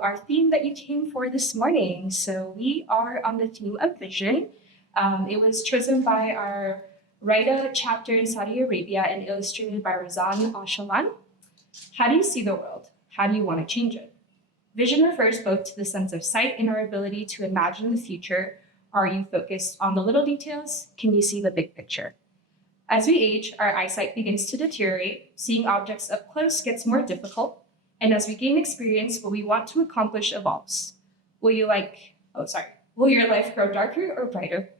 our theme that you came for this morning. So we are on the theme of vision. It was chosen by our Raida chapter in Saudi Arabia and illustrated by Razan Ashalan. How do you see the world? How do you want to change it? Vision refers both to the sense of sight and our ability to imagine the future. Are you focused on the little details? Can you see the big picture? As we age, our eyesight begins to deteriorate. Seeing objects up close gets more difficult. And as we gain experience, what we want to accomplish evolves. Will your life grow darker or brighter?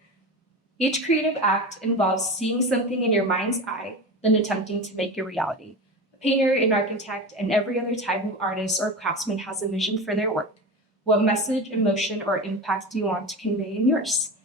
Each creative act involves seeing something in your mind's eye, then attempting to make it reality. A painter, an architect, and every other type of artist or craftsman has a vision for their work. What message, emotion, or impact do you want to convey in yours?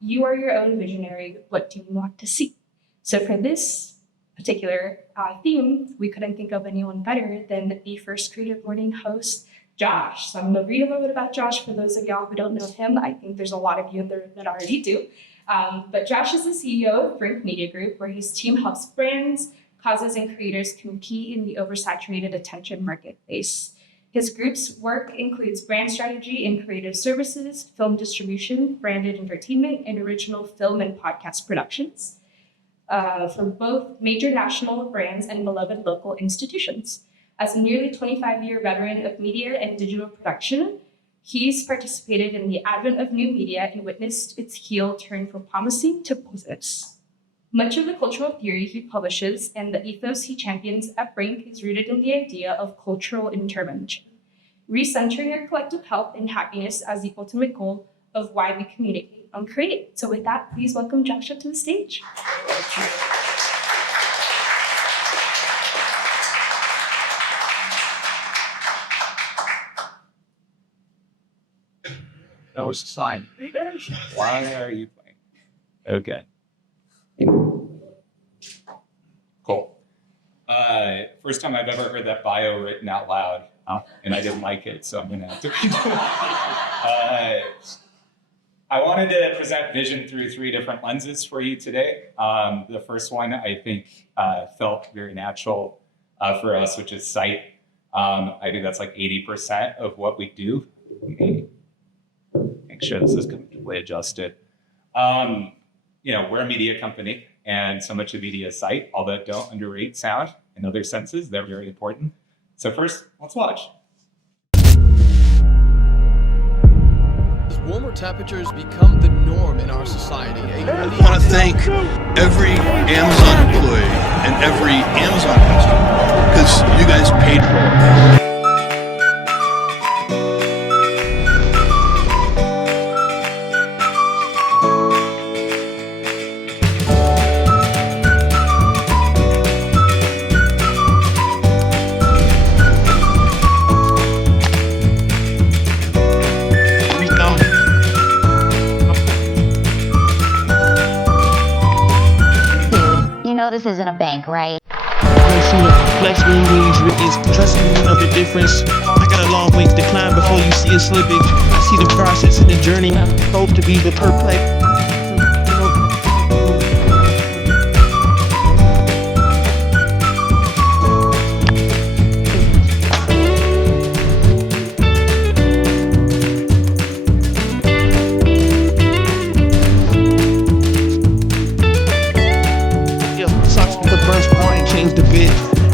You are your own visionary. What do you want to see? So for this particular theme, we couldn't think of anyone better than the first Creative Morning host, Josh. So I'm going to read a little bit about Josh for those of y'all who don't know him. I think there's a lot of you that already do. But Josh is the CEO of BRINK Media Group, where his team helps brands, causes, and creators compete in the oversaturated attention marketplace. His group's work includes brand strategy and creative services, film distribution, branded entertainment, and original film and podcast productions for both major national brands and beloved local institutions. As a nearly 25-year veteran of media and digital production, he's participated in the advent of new media and witnessed its heel turn from promising to poisonous. Much of the cultural theory he publishes and the ethos he champions at BRINK is rooted in the idea of cultural intervention, recentering our collective health and happiness as the ultimate goal of why we communicate and create. So with that, please welcome Joshua to the stage. That was a sign. Why are you playing? Okay. Cool. First time I've ever heard that bio written out loud, and I didn't like it, so I'm gonna have to redo it. I wanted to present vision through 3 different lenses for you today. The first one I think felt very natural for us, which is sight. I think that's like 80% of what we do. Make sure this is completely adjusted. We're a media company, and so much of media is sight, although don't underrate sound and other senses. They're very important. So first, let's watch. As warmer temperatures become the norm in our society, I want to thank every Amazon employee and every Amazon customer, because you guys paid for it. This isn't a bank, right? Flex rings is trusting you know the difference. I got a long way to climb before you see a slippage. I see the process and the journey. I hope to be the perplexed.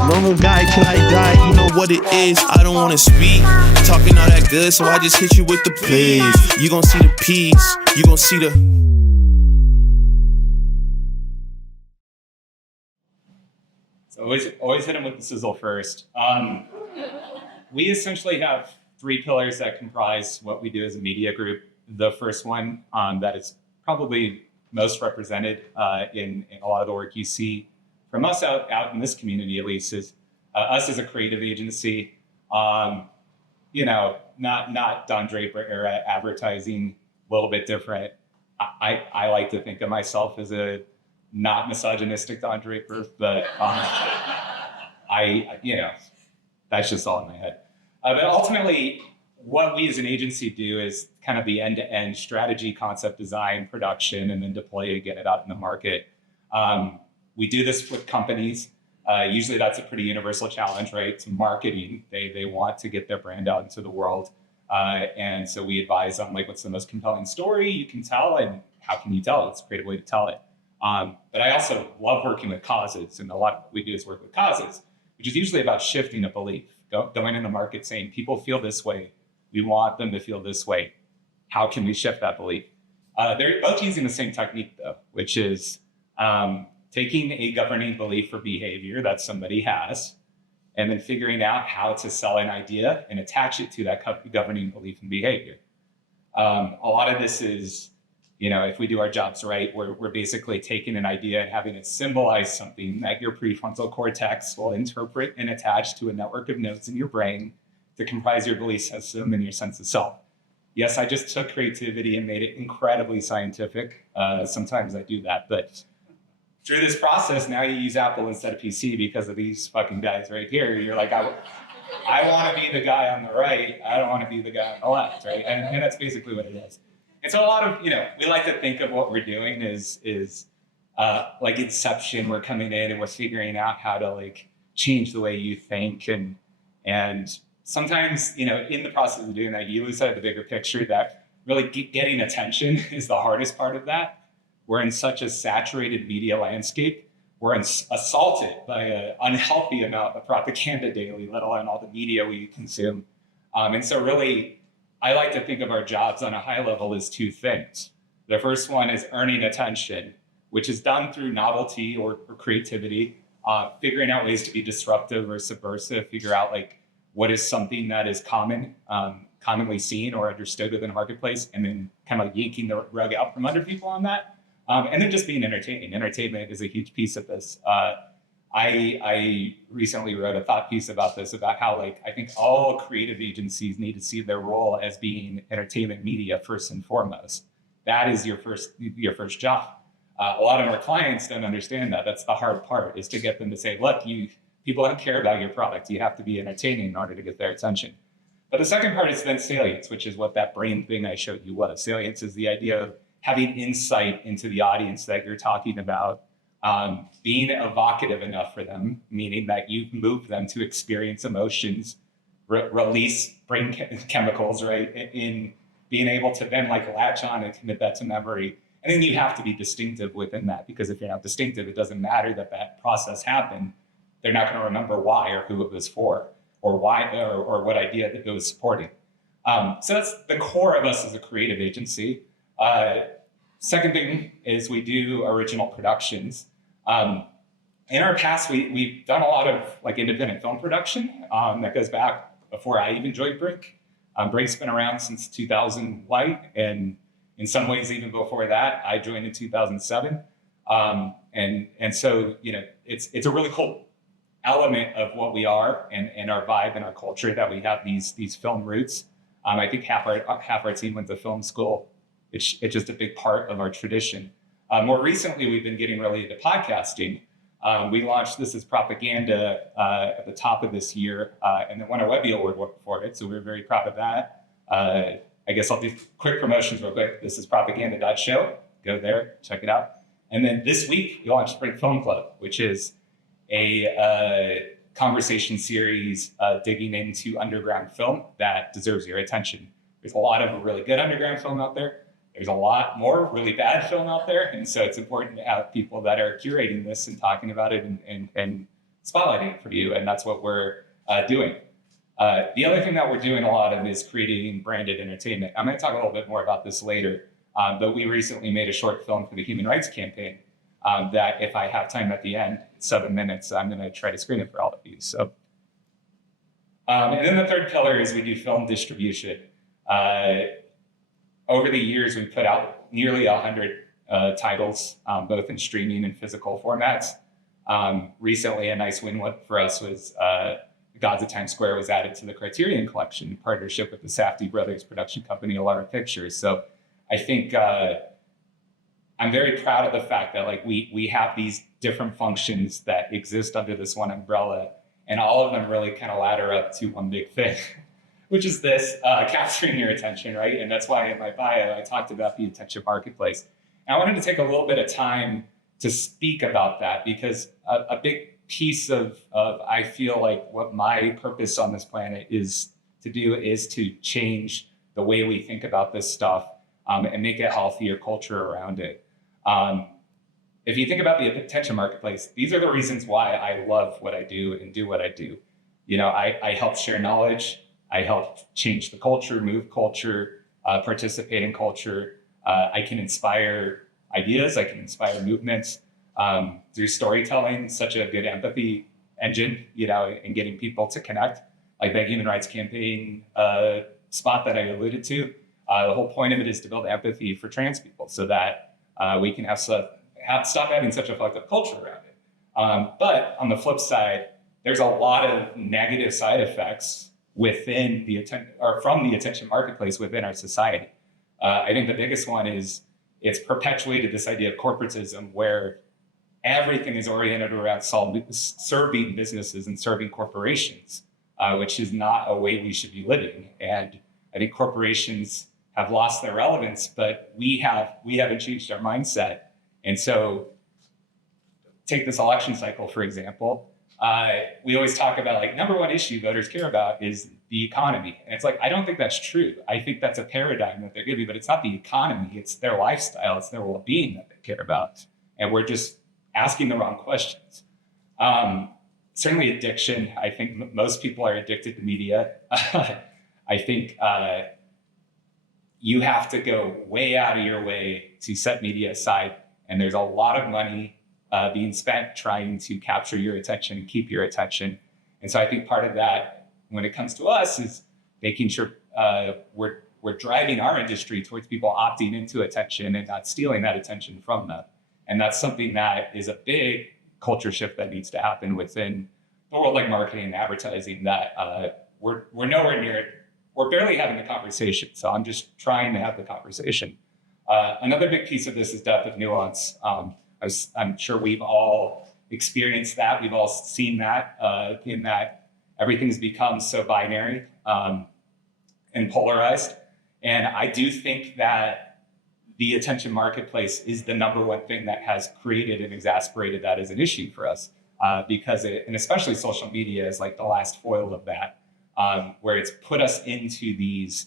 Normal guy till I die, you know what it is. I don't wanna speak, talking all that good, so I just hit you with the please. You gon' see the peace, you gon' see the. So always hit him with the sizzle first. We essentially have 3 pillars that comprise what we do as a media group. The first one that is probably most represented in a lot of the work you see from us out in this community, at least, is us as a creative agency. Not Don Draper era advertising, a little bit different. I like to think of myself as a not misogynistic Don Draper, but that's just all in my head. But ultimately, what we as an agency do is kind of the end-to-end strategy, concept design, production, and then deploy it, get it out in the market. We do this with companies. Usually that's a pretty universal challenge, right? It's marketing. They want to get their brand out into the world. And so we advise on like, what's the most compelling story you can tell and how can you tell it? It's a creative way to tell it. But I also love working with causes, and a lot of what we do is work with causes, which is usually about shifting a belief, going in the market saying, people feel this way. We want them to feel this way. How can we shift that belief? They're both using the same technique though, which is taking a governing belief or behavior that somebody has, and then figuring out how to sell an idea and attach it to that governing belief and behavior. A lot of this is, if we do our jobs right, we're basically taking an idea and having it symbolize something that your prefrontal cortex will interpret and attach to a network of nodes in your brain to comprise your belief system and your sense of self. Yes, I just took creativity and made it incredibly scientific. Sometimes I do that, but through this process, now you use Apple instead of PC because of these fucking guys right here. You're like, I want to be the guy on the right. I don't want to be the guy on the left, right? And that's basically what it is. And so a lot of, we like to think of what we're doing is like Inception. We're coming in and we're figuring out how to like change the way you think. And sometimes, in the process of doing that, you lose sight of the bigger picture that really getting attention is the hardest part of that. We're in such a saturated media landscape. We're assaulted by an unhealthy amount of propaganda daily, let alone all the media we consume. And so really, I like to think of our jobs on a high level as two things. The first one is earning attention, which is done through novelty or creativity, figuring out ways to be disruptive or subversive, figure out like what is something that is commonly seen or understood within a marketplace, and then kind of like yanking the rug out from under people on that. And then just being entertaining. Entertainment is a huge piece of this. I recently wrote a thought piece about this, about how like I think all creative agencies need to see their role as being entertainment media first and foremost. That is your first job. A lot of our clients don't understand that. That's the hard part, is to get them to say, look, people don't care about your product. You have to be entertaining in order to get their attention. But the second part is then salience, which is what that brain thing I showed you was. Salience is the idea of having insight into the audience that you're talking about, being evocative enough for them, meaning that you've moved them to experience emotions, release brain chemicals, right? In being able to then like latch on and commit that to memory. And then you have to be distinctive within that, because if you're not distinctive, it doesn't matter that process happened. They're not going to remember why or who it was for, or why or what idea that it was supporting. So that's the core of us as a creative agency. Second thing is we do original productions. In our past, we've done a lot of like independent film production that goes back before I even joined BRINK. BRINK's been around since 2001, and in some ways even before that. I joined in 2007, and so it's a really cool element of what we are and our vibe and our culture that we have these film roots. I think half our team went to film school. It's just a big part of our tradition. More recently, we've been getting really into podcasting. We launched This Is Propaganda at the top of this year, and then won a Webby Award for it. So we're very proud of that. I guess I'll do quick promotions real quick. This is propaganda.show. Go there, check it out. And then this week, we launched BRINK Film Club, which is a conversation series digging into underground film that deserves your attention. There's a lot of really good underground film out there. There's a lot more really bad film out there. And so it's important to have people that are curating this and talking about it and spotlighting it for you. And that's what we're doing. The other thing that we're doing a lot of is creating branded entertainment. I'm going to talk a little bit more about this later, but we recently made a short film for the Human Rights Campaign that if I have time at the end, 7 minutes, I'm going to try to screen it for all of you. So, and then the third pillar is we do film distribution. Over the years, we've put out nearly 100 titles, both in streaming and physical formats. Recently, a nice win for us was Gods of Times Square was added to the Criterion Collection in partnership with the Safdie Brothers production company, Alara Pictures. So I think I'm very proud of the fact that like we have these different functions that exist under this one umbrella, and all of them really kind of ladder up to one big thing, which is this, capturing your attention, right? And that's why in my bio, I talked about the attention marketplace. And I wanted to take a little bit of time to speak about that, because a big piece of I feel like what my purpose on this planet is to do is to change the way we think about this stuff and make a healthier culture around it. If you think about the attention marketplace, these are the reasons why I love what I do and do what I do. I help share knowledge. I help change the culture, move culture, participate in culture. I can inspire ideas. I can inspire movements through storytelling, such a good empathy engine, and getting people to connect. Like that human rights campaign spot that I alluded to. The whole point of it is to build empathy for trans people so that we can stop having such a fucked up culture around it. But on the flip side, there's a lot of negative side effects within from the attention marketplace within our society. I think the biggest one is it's perpetuated this idea of corporatism where everything is oriented around serving businesses and serving corporations, which is not a way we should be living. And I think corporations have lost their relevance, but we haven't changed our mindset. And so take this election cycle, for example. We always talk about like number one issue voters care about is the economy. And it's like, I don't think that's true. I think that's a paradigm that they're giving, but it's not the economy, it's their lifestyle, it's their well-being that they care about. And we're just asking the wrong questions. Certainly addiction. I think most people are addicted to media. I think you have to go way out of your way to set media aside. And there's a lot of money being spent trying to capture your attention, keep your attention. And so I think part of that, when it comes to us, is making sure we're driving our industry towards people opting into attention and not stealing that attention from them. And that's something that is a big culture shift that needs to happen within the world like marketing and advertising that we're nowhere near it. We're barely having the conversation. So I'm just trying to have the conversation. Another big piece of this is depth of nuance. I'm sure we've all experienced that. We've all seen that in that everything's become so binary and polarized. And I do think that the attention marketplace is the number one thing that has created and exasperated that as an issue for us because and especially social media is like the last foil of that, where it's put us into these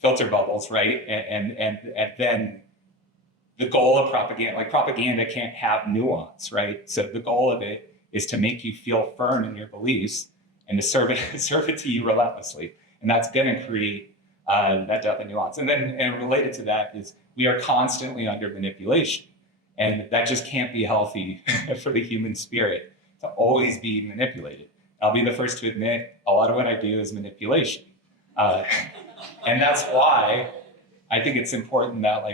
filter bubbles, right? And then the goal of propaganda can't have nuance, right? So the goal of it is to make you feel firm in your beliefs and to serve it to you relentlessly. And that's gonna create that depth and nuance. And related to that is we are constantly under manipulation. And that just can't be healthy for the human spirit to always be manipulated. I'll be the first to admit a lot of what I do is manipulation. And that's why I think it's important that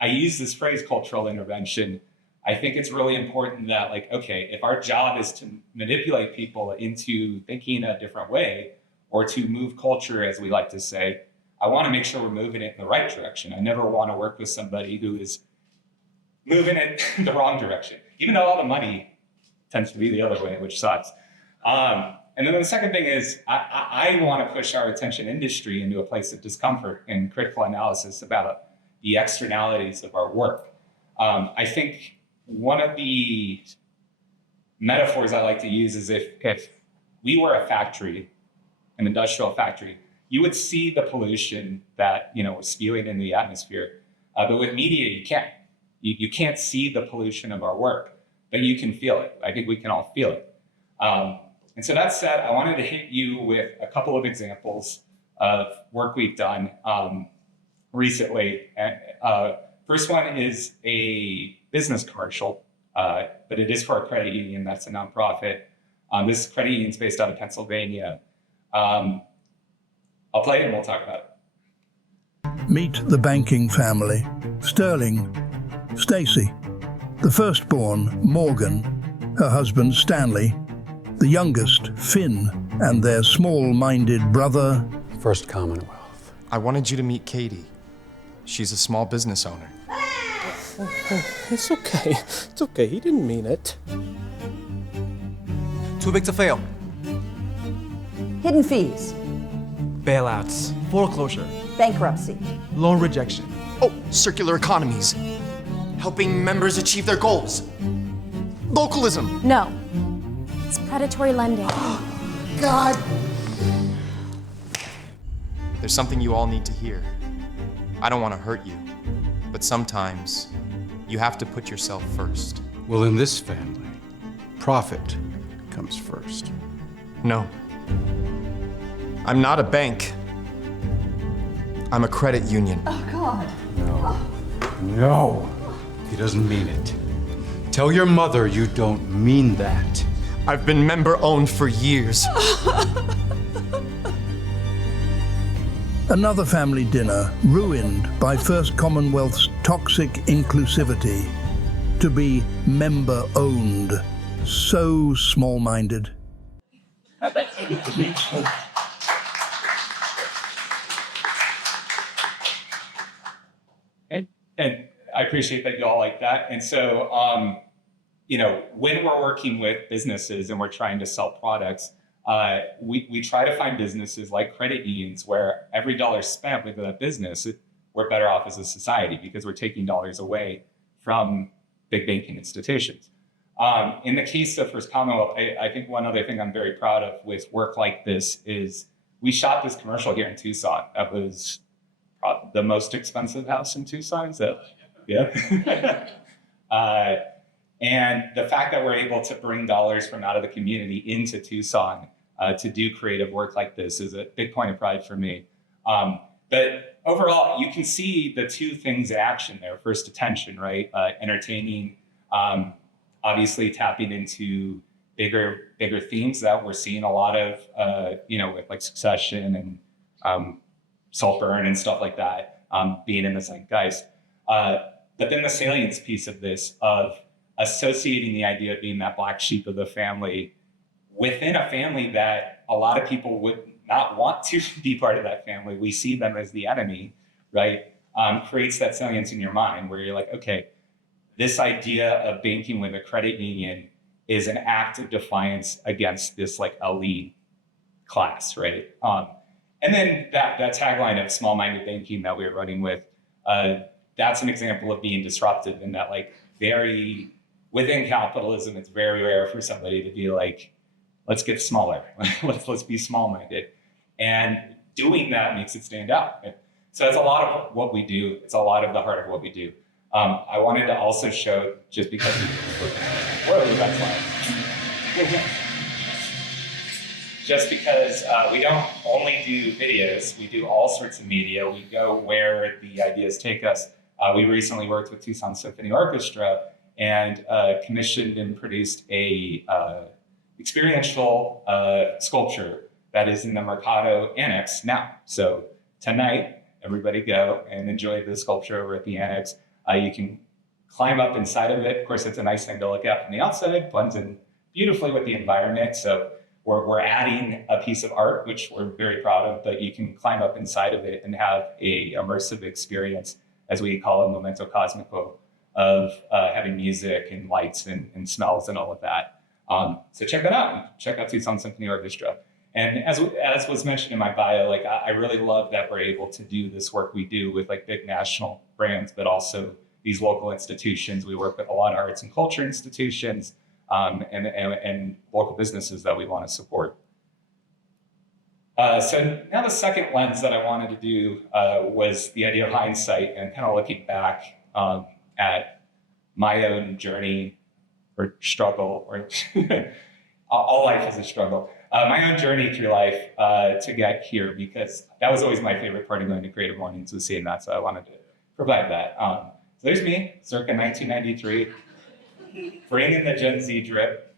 I use this phrase cultural intervention. I think it's really important that okay, if our job is to manipulate people into thinking a different way or to move culture, as we like to say, I want to make sure we're moving it in the right direction. I never want to work with somebody who is moving it in the wrong direction, even though all the money tends to be the other way, which sucks. And then the second thing is I want to push our attention industry into a place of discomfort and critical analysis about the externalities of our work. I think one of the metaphors I like to use is if we were a factory, an industrial factory, you would see the pollution that was spewing in the atmosphere. But with media, you can't. You can't see the pollution of our work, but you can feel it. I think we can all feel it. And so that said, I wanted to hit you with a couple of examples of work we've done recently. First one is a business commercial, but it is for a credit union that's a nonprofit. This credit union is based out of Pennsylvania. I'll play it and we'll talk about it. Meet the banking family. Sterling, Stacy, the firstborn, Morgan, her husband, Stanley, the youngest, Finn, and their small-minded brother, First Commonwealth. I wanted you to meet Katie. She's a small business owner. It's okay. It's okay. He didn't mean it. Too big to fail. Hidden fees. Bailouts. Foreclosure. Bankruptcy. Loan rejection. Oh, circular economies. Helping members achieve their goals. Localism. No. It's predatory lending. God There's something you all need to hear. I don't want to hurt you, but sometimes you have to put yourself first. Well, in this family, profit comes first. No. I'm not a bank. I'm a credit union. Oh, God. No, he doesn't mean it. Tell your mother you don't mean that. I've been member-owned for years. Another family dinner ruined by First Commonwealth's toxic inclusivity. To be member-owned. So small-minded. And I appreciate that you all like that. And so, when we're working with businesses and we're trying to sell products, we try to find businesses like credit unions where every dollar spent with that business, we're better off as a society because we're taking dollars away from big banking institutions. In the case of First Commonwealth, I think one other thing I'm very proud of with work like this is we shot this commercial here in Tucson. That was the most expensive house in Tucson. So, yeah. And the fact that we're able to bring dollars from out of the community into Tucson to do creative work like this is a big point of pride for me. But overall, you can see the two things in action there. First, attention, right? Entertaining, obviously tapping into bigger themes that we're seeing a lot of, with like succession and self-burn and stuff like that, being in the zeitgeist. But then the salience piece of this, of associating the idea of being that black sheep of the family within a family that a lot of people would not want to be part of that family. We see them as the enemy, right? Creates that salience in your mind where you're like, okay, this idea of banking with a credit union is an act of defiance against this like elite class, right? And then that tagline of small-minded banking that we were running with, that's an example of being disruptive in that like within capitalism, it's very rare for somebody to be like, let's get smaller, let's be small-minded. And doing that makes it stand out. So it's a lot of what we do. It's a lot of the heart of what we do. I wanted to also show, just because just because we don't only do videos, we do all sorts of media. We go where the ideas take us. We recently worked with Tucson Symphony Orchestra and commissioned and produced a experiential sculpture that is in the Mercado Annex now. So tonight, everybody go and enjoy the sculpture over at the Annex. You can climb up inside of it. Of course, it's a nice thing to look at from the outside, blends in beautifully with the environment. So we're adding a piece of art, which we're very proud of, but you can climb up inside of it and have a immersive experience, as we call it, Momento Cosmico, of having music and lights and smells and all of that. So check that out. Check out Tucson Symphony Orchestra. And as was mentioned in my bio, like I really love that we're able to do this work we do with like big national brands, but also these local institutions. We work with a lot of arts and culture institutions and local businesses that we want to support. So now the second lens that I wanted to do was the idea of hindsight and kind of looking back at my own journey or struggle, or all life is a struggle. My own journey through life to get here, because that was always my favorite part of going to Creative Mornings, was seeing that. So I wanted to provide that. So there's me, circa 1993, bringing the Gen Z drip.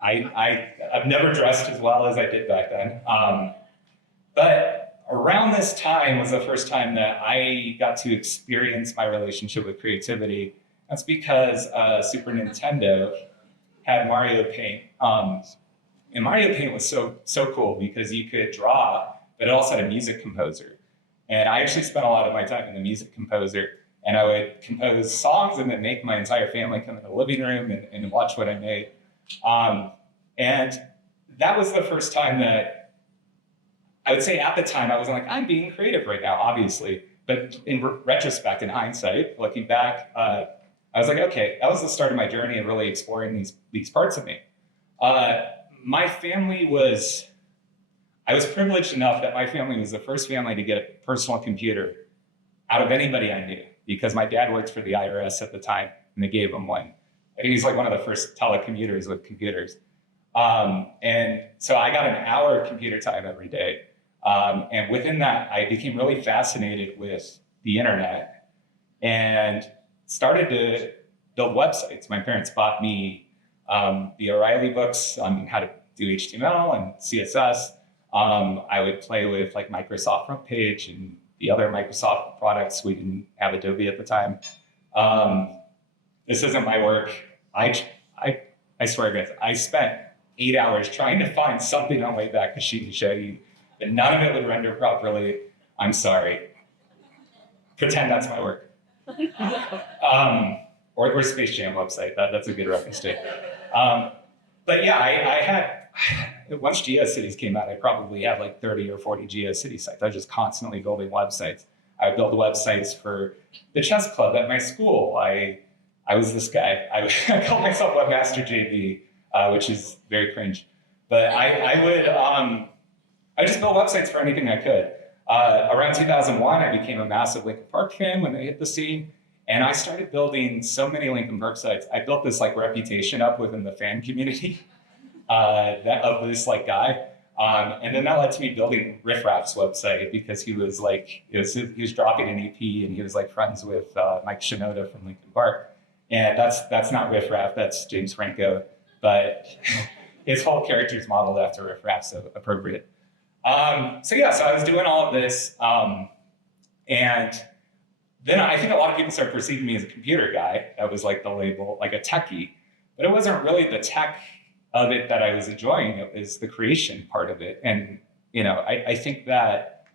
I've never dressed as well as I did back then. But around this time was the first time that I got to experience my relationship with creativity. That's because Super Nintendo had Mario Paint. And Mario Paint was so cool because you could draw, but it also had a music composer. And I actually spent a lot of my time in the music composer, and I would compose songs and then make my entire family come in the living room and watch what I made. And that was the first time that I would say at the time, I was like, I'm being creative right now, obviously. But in retrospect, in hindsight, looking back, I was like, okay, that was the start of my journey of really exploring these parts of me. My family was, I was privileged enough that my family was the first family to get a personal computer out of anybody I knew, because my dad worked for the IRS at the time and they gave him one. I think he's like one of the first telecommuters with computers. And so I got an hour of computer time every day. And within that, I became really fascinated with the internet and started to build websites. My parents bought me the O'Reilly books on how to do HTML and CSS. I would play with like Microsoft Front Page and the other Microsoft products. We didn't have Adobe at the time. This isn't my work. I swear, guys, I spent 8 hours trying to find something on Wayback Machine to show you, but none of it would render properly. I'm sorry. Pretend that's my work. Or Space Jam website. That's a good reference to. But yeah, I had, once GeoCities came out, I probably had like 30 or 40 GeoCities sites. I was just constantly building websites. I would build websites for the chess club at my school. I was this guy. I called myself Webmaster JB, which is very cringe. But I just built websites for anything I could. Around 2001, I became a massive Linkin Park fan when they hit the scene. And I started building so many Linkin Park sites. I built this like reputation up within the fan community of this like guy. And then that led to me building Riff Raff's website, because he was like, he was dropping an EP and he was like friends with Mike Shinoda from Linkin Park. And that's not Riff Raff, that's James Franco. But his whole character's modeled after Riff Raff, so appropriate. So I was doing all of this. And then I think a lot of people started perceiving me as a computer guy. That was like the label, like a techie. But it wasn't really the tech of it that I was enjoying. It was the creation part of it. And, you know, I think that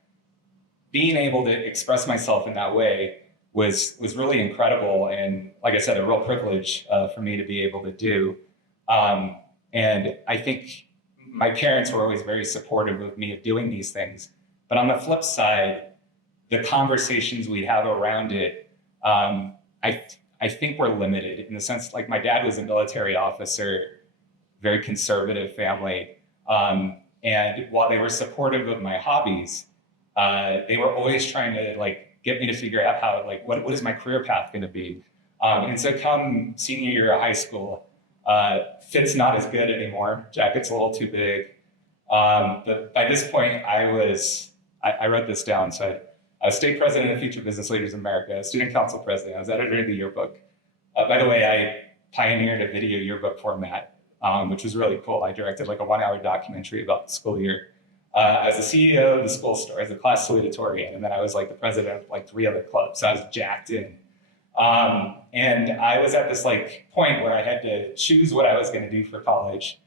being able to express myself in that way was really incredible. And like I said, a real privilege for me to be able to do. And I think my parents were always very supportive of me of doing these things. But on the flip side, the conversations we have around it, I think we're limited in the sense, like my dad was a military officer, very conservative family. And while they were supportive of my hobbies, they were always trying to like get me to figure out how, like, what is my career path going to be? And so come senior year of high school, fit's not as good anymore. Jacket's a little too big. But by this point, I wrote this down. So I was state president of Future Business Leaders of America, student council president. I was editor of the yearbook. By the way, I pioneered a video yearbook format, which was really cool. I directed like a 1-hour documentary about the school year. I was the CEO of the school store, as a class salutatorian, and then I was like the president of like 3 other clubs. So I was jacked in. And I was at this like point where I had to choose what I was going to do for college.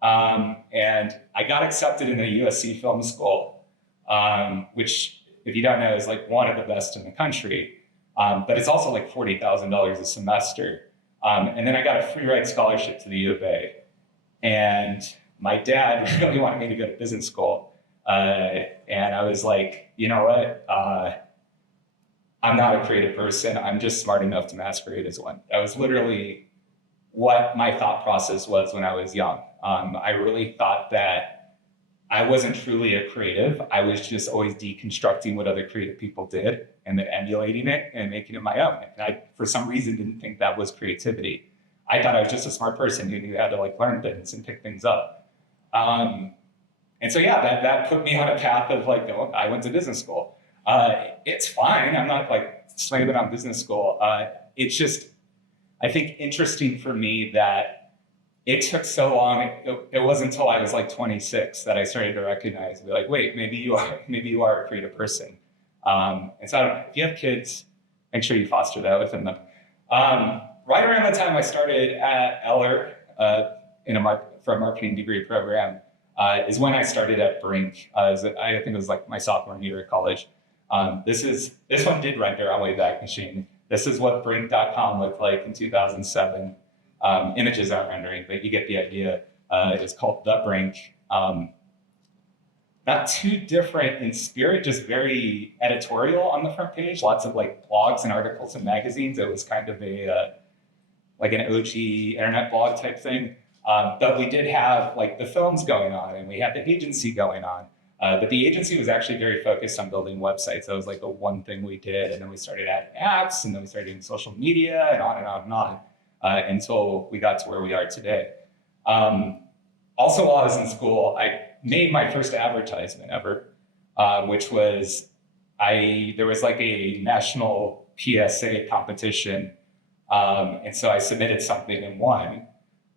And I got accepted in the USC Film School, which, if you don't know, is like one of the best in the country. But it's also like $40,000 a semester. And then I got a free ride scholarship to the U of A. And my dad really wanted me to go to business school. And I was like, you know what? I'm not a creative person. I'm just smart enough to masquerade as one. That was literally what my thought process was when I was young. I really thought that I wasn't truly a creative. I was just always deconstructing what other creative people did and then emulating it and making it my own. And I, for some reason, didn't think that was creativity. I thought I was just a smart person who knew how to like learn things and pick things up. And so, that put me on a path of like, I went to business school. It's fine. I'm not like slamming on business school. It's just, I think, interesting for me that it took so long. It wasn't until I was like 26 that I started to recognize, be like, wait, maybe you are a creative person. And so I don't know, if you have kids, make sure you foster that within them. Right around the time I started at Eller for a marketing degree program, is when I started at BRINK. I think it was like my sophomore year of college. This one did render on Wayback Machine. This is what BRINK.com looked like in 2007. Images aren't rendering, but you get the idea. It's called The BRINK. Not too different in spirit, just very editorial on the front page. Lots of like blogs and articles and magazines. It was kind of like an OG internet blog type thing. But we did have like the films going on, and we had the agency going on. But the agency was actually very focused on building websites. That was like the one thing we did. And then we started adding apps, and then we started doing social media, and on and on and on, until we got to where we are today. Also, while I was in school, I made my first advertisement ever, which was, there was like a national PSA competition. And so I submitted something and won.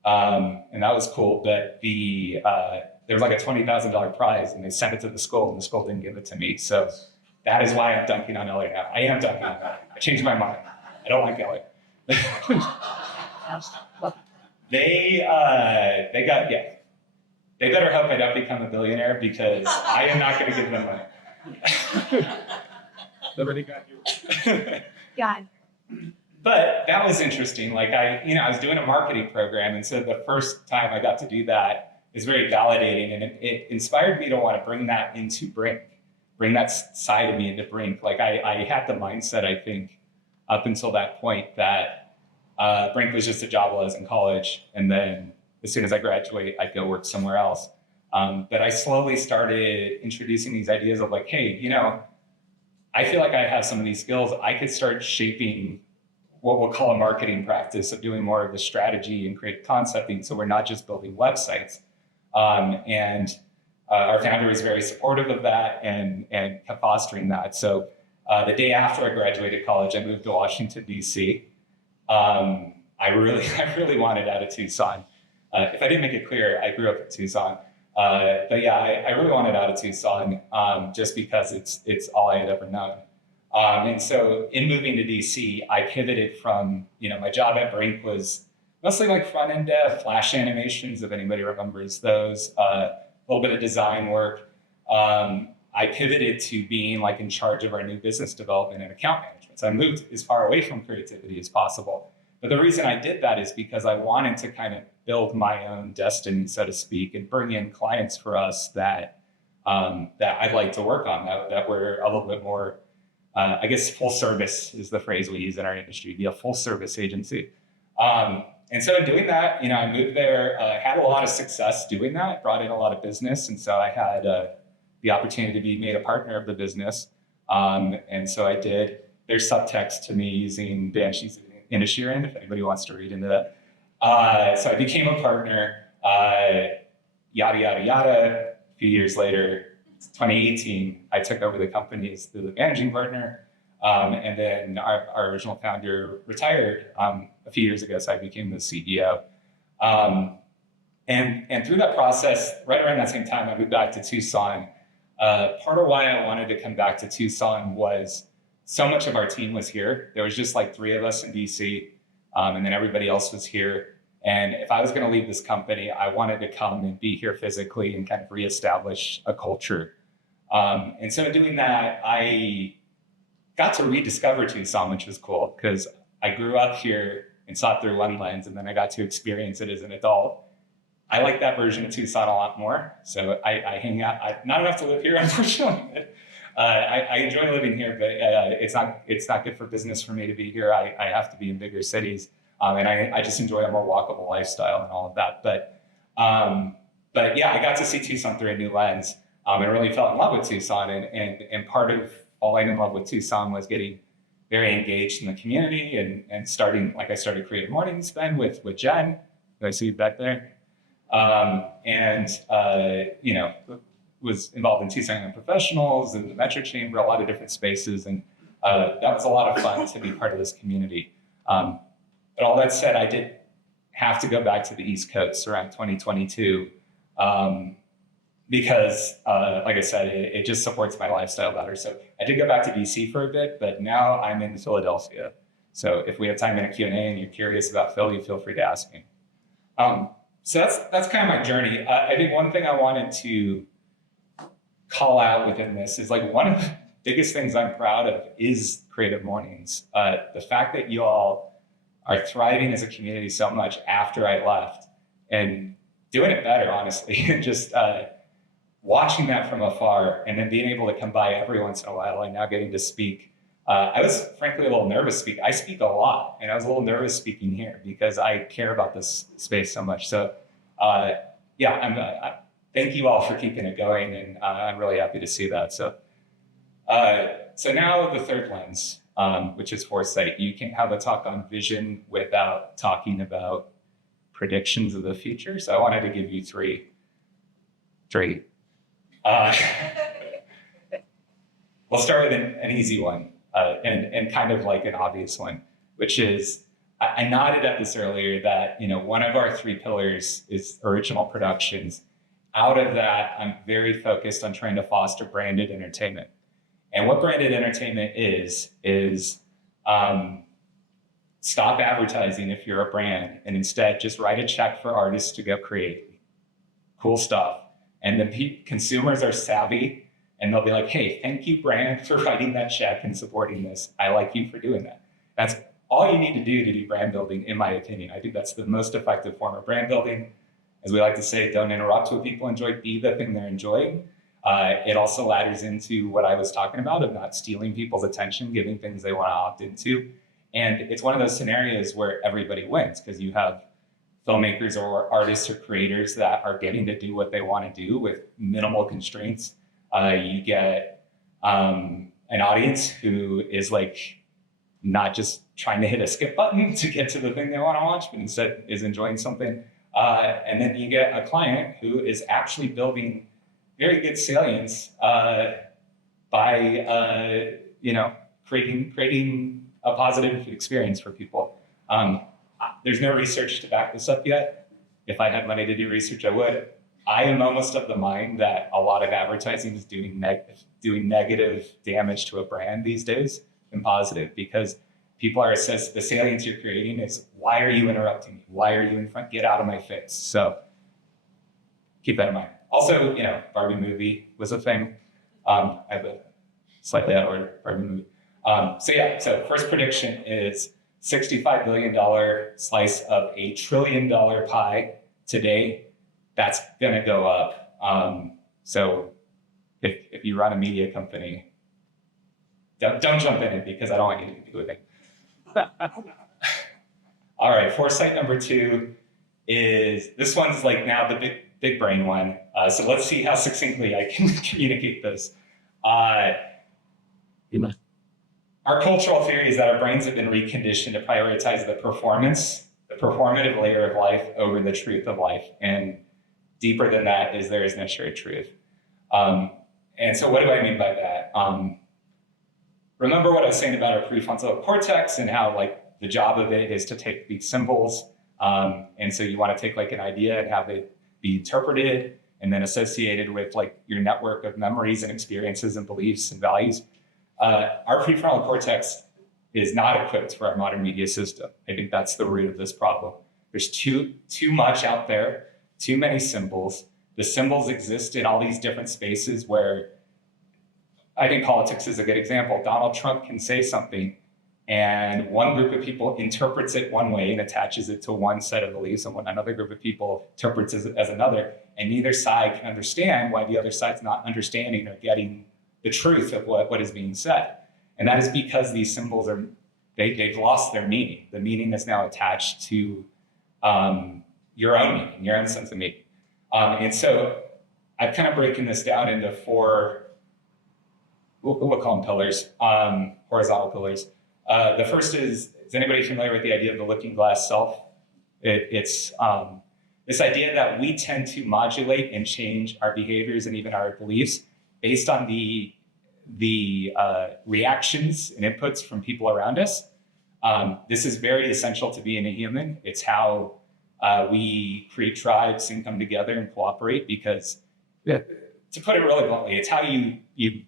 And that was cool, but there was like a $20,000 prize, and they sent it to the school, and the school didn't give it to me. So that is why I'm dunking on LA now. I am dunking on LA. I changed my mind. I don't like LA. They better hope I don't become a billionaire, because I am not going to give them money. Nobody got you. God. But that was interesting. Like I was doing a marketing program, and so the first time I got to do that is very validating, and it inspired me to want to bring that into BRINK, bring that side of me into BRINK. Like I had the mindset, I think, up until that point that BRINK was just a job while I was in college, and then as soon as I graduate, I'd go work somewhere else. But I slowly started introducing these ideas of like, hey, I feel like I have some of these skills. I could start shaping what we'll call a marketing practice of doing more of the strategy and creative concepting. So we're not just building websites. And our founder was very supportive of that and kept fostering that. So the day after I graduated college, I moved to Washington, D.C. I really wanted out of Tucson. If I didn't make it clear, I grew up in Tucson. But yeah, I really wanted out of Tucson just because it's all I had ever known. And so in moving to DC, I pivoted from, my job at BRINK was mostly like front end dev, Flash animations, if anybody remembers those, a little bit of design work. I pivoted to being like in charge of our new business development and account management. So I moved as far away from creativity as possible. But the reason I did that is because I wanted to kind of build my own destiny, so to speak, and bring in clients for us that I'd like to work on, that were a little bit more, I guess full service is the phrase we use in our industry, be a full service agency. And so in doing that, I moved there, had a lot of success doing that, brought in a lot of business. And so I had the opportunity to be made a partner of the business. And so I did. There's subtext to me using Banshees in a Sheeran, if anybody wants to read into that. So I became a partner, yada, yada, yada. A few years later, 2018, I took over the company as the managing partner. And then our original founder retired a few years ago, so I became the CEO. And through that process, right around that same time, I moved back to Tucson. Part of why I wanted to come back to Tucson was so much of our team was here. There was just like 3 of us in DC, and then everybody else was here. And if I was going to leave this company, I wanted to come and be here physically and kind of reestablish a culture. And so in doing that, I got to rediscover Tucson, which was cool because I grew up here and saw it through one lens, and then I got to experience it as an adult. I like that version of Tucson a lot more. So I hang out, not enough to live here, unfortunately. I enjoy living here, but it's not good for business for me to be here. I have to be in bigger cities. And I just enjoy a more walkable lifestyle and all of that. But yeah, I got to see Tucson through a new lens. And really fell in love with Tucson. And part of falling in love with Tucson was getting very engaged in the community and starting, like I started CreativeMornings then with Jen, who I see you back there. Was involved in Tucson Young Professionals and the Metro Chamber, a lot of different spaces. And that was a lot of fun to be part of this community. But all that said, I did have to go back to the East Coast around 2022 because, like I said, it just supports my lifestyle better. So I did go back to DC for a bit, but now I'm in Philadelphia. So if we have time in a Q&A and you're curious about Philly, feel free to ask me. So that's kind of my journey. I think one thing I wanted to call out within this is like one of the biggest things I'm proud of is CreativeMornings. The fact that you all are thriving as a community so much after I left and doing it better, honestly, and just watching that from afar and then being able to come by every once in a while and now getting to speak. I was frankly a little nervous speaking. I speak a lot and I was a little nervous speaking here because I care about this space so much. So thank thank you all for keeping it going, and I'm really happy to see that. So now the third lens, which is foresight. You can't have a talk on vision without talking about predictions of the future. So I wanted to give you three. We'll start with an easy one, and kind of like an obvious one, which is, I nodded at this earlier that, one of our three pillars is original productions. Out of that, I'm very focused on trying to foster branded entertainment. And what branded entertainment is stop advertising if you're a brand, and instead just write a check for artists to go create cool stuff. And the consumers are savvy, and they'll be like, hey, thank you, brand, for writing that check and supporting this. I like you for doing that. That's all you need to do brand building, in my opinion. I think that's the most effective form of brand building. As we like to say, don't interrupt what people enjoy, be the thing they're enjoying. It also ladders into what I was talking about of not stealing people's attention, giving things they want to opt into. And it's one of those scenarios where everybody wins, because you have filmmakers or artists or creators that are getting to do what they want to do with minimal constraints. You get an audience who is like not just trying to hit a skip button to get to the thing they want to watch, but instead is enjoying something. And then you get a client who is actually building very good salience by creating a positive experience for people. There's no research to back this up yet. If I had money to do research, I would. I am almost of the mind that a lot of advertising is doing negative damage to a brand these days than positive, because people are assessed, the salience you're creating is, why are you interrupting me? Why are you in front? Get out of my face. So keep that in mind. Also, Barbie movie was a thing. I have a slightly out of order Barbie movie. So first prediction is $65 billion slice of a $1 trillion pie today. That's gonna go up. So if you run a media company, don't jump in it, because I don't want you to do it. All right, foresight number 2 is, this one's like now the big brain one. So let's see how succinctly I can communicate this. Our cultural theory is that our brains have been reconditioned to prioritize the performative layer of life over the truth of life. And deeper than that is there is no shared truth. And so what do I mean by that? Remember what I was saying about our prefrontal cortex and how the job of it is to take these symbols. And so you want to take an idea and have it be interpreted and then associated with your network of memories and experiences and beliefs and values. Our prefrontal cortex is not equipped for our modern media system. I think that's the root of this problem. There's too much out there, too many symbols. The symbols exist in all these different spaces where, I think politics is a good example. Donald Trump can say something and one group of people interprets it one way and attaches it to one set of beliefs, and another group of people interprets it as another, and neither side can understand why the other side's not understanding or getting the truth of what is being said. And that is because these symbols they've lost their meaning. The meaning is now attached to your own meaning, your own sense of meaning. And so I've kind of broken this down into 4, we'll call them pillars, horizontal pillars. The first is anybody familiar with the idea of the looking glass self? It's this idea that we tend to modulate and change our behaviors and even our beliefs based on the reactions and inputs from people around us. This is very essential to being a human. It's how we create tribes and come together and cooperate, because, to put it really bluntly, it's how you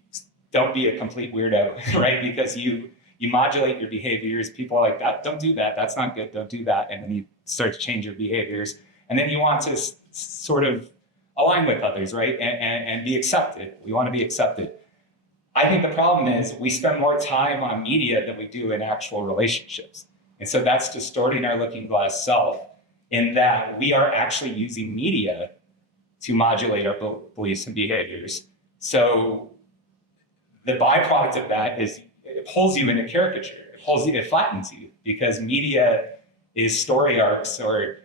don't be a complete weirdo, right? Because you modulate your behaviors. People are like, that, don't do that. That's not good. Don't do that. And then you start to change your behaviors. And then you want to sort of align with others, right? And be accepted. We want to be accepted. I think the problem is we spend more time on media than we do in actual relationships. And so that's distorting our looking glass self, in that we are actually using media to modulate our beliefs and behaviors. So the byproduct of that is it pulls you into caricature. It flattens you, because media is story arcs or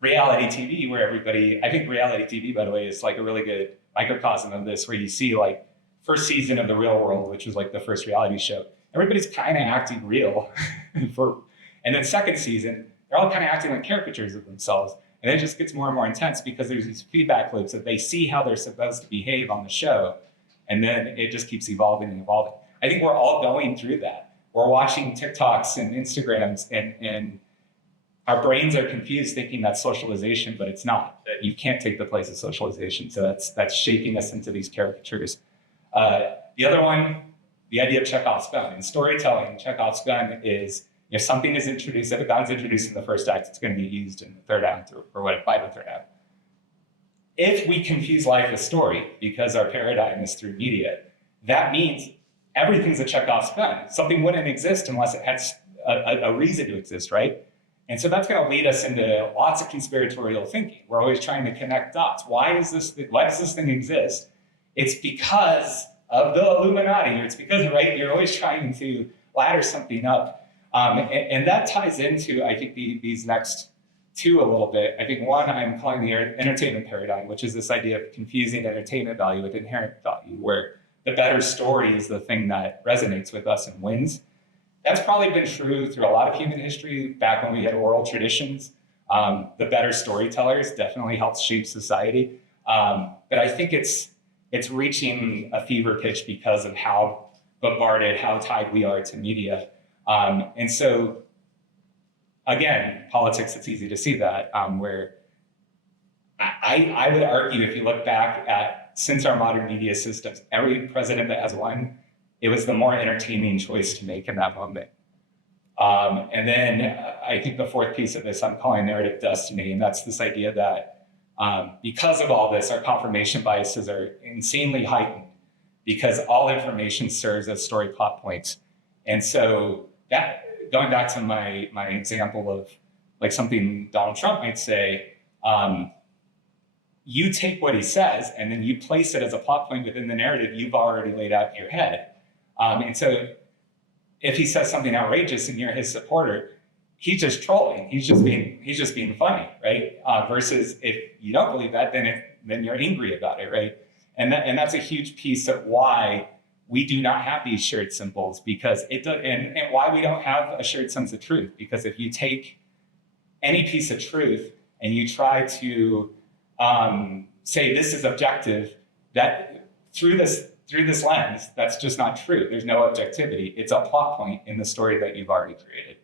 reality TV where everybody, I think reality TV, by the way, is like a really good microcosm of this, where you see like first season of The Real World, which was like the first reality show. Everybody's kind of acting real and then second season, they're all kind of acting like caricatures of themselves. And it just gets more and more intense because there's these feedback loops that they see how they're supposed to behave on the show. And then it just keeps evolving and evolving. I think we're all going through that. We're watching TikToks and Instagrams and our brains are confused thinking that's socialization, but it's not. You can't take the place of socialization. So that's shaping us into these caricatures. The other one, the idea of Chekhov's gun. In storytelling, Chekhov's gun is if something is introduced, if a gun's introduced in the first act, it's going to be used in the third act or what, by the third act. If we confuse life with story because our paradigm is through media, that means everything's a Chekhov's gun. Something wouldn't exist unless it had a reason to exist, right? And so that's going to lead us into lots of conspiratorial thinking. We're always trying to connect dots. Why does this thing exist? It's because of the Illuminati, or it's because, right, you're always trying to ladder something up. And that ties into, I think, these next two a little bit. I think one, I'm calling the entertainment paradigm, which is this idea of confusing entertainment value with inherent value, where the better story is the thing that resonates with us and wins. That's probably been true through a lot of human history. Back when we had oral traditions, the better storytellers definitely helped shape society. But I think it's reaching a fever pitch because of how bombarded, how tied we are to media. And so, again, politics, it's easy to see that, where I would argue, if you look back at, since our modern media systems, every president that has won, it was the more entertaining choice to make in that moment. And then I think the fourth piece of this I'm calling narrative destiny, and that's this idea that because of all this, our confirmation biases are insanely heightened because all information serves as story plot points. And so that, going back to my example of like something Donald Trump might say, you take what he says and then you place it as a plot point within the narrative you've already laid out in your head. And so if he says something outrageous and you're his supporter, he's just trolling. He's just being funny, right? Versus if you don't believe that, then you're angry about it, right? And that's a huge piece of why we do not have these shared symbols, because it does, and why we don't have a shared sense of truth. Because if you take any piece of truth and you try to say this is objective, that through this lens, that's just not true. There's no objectivity. It's a plot point in the story that you've already created.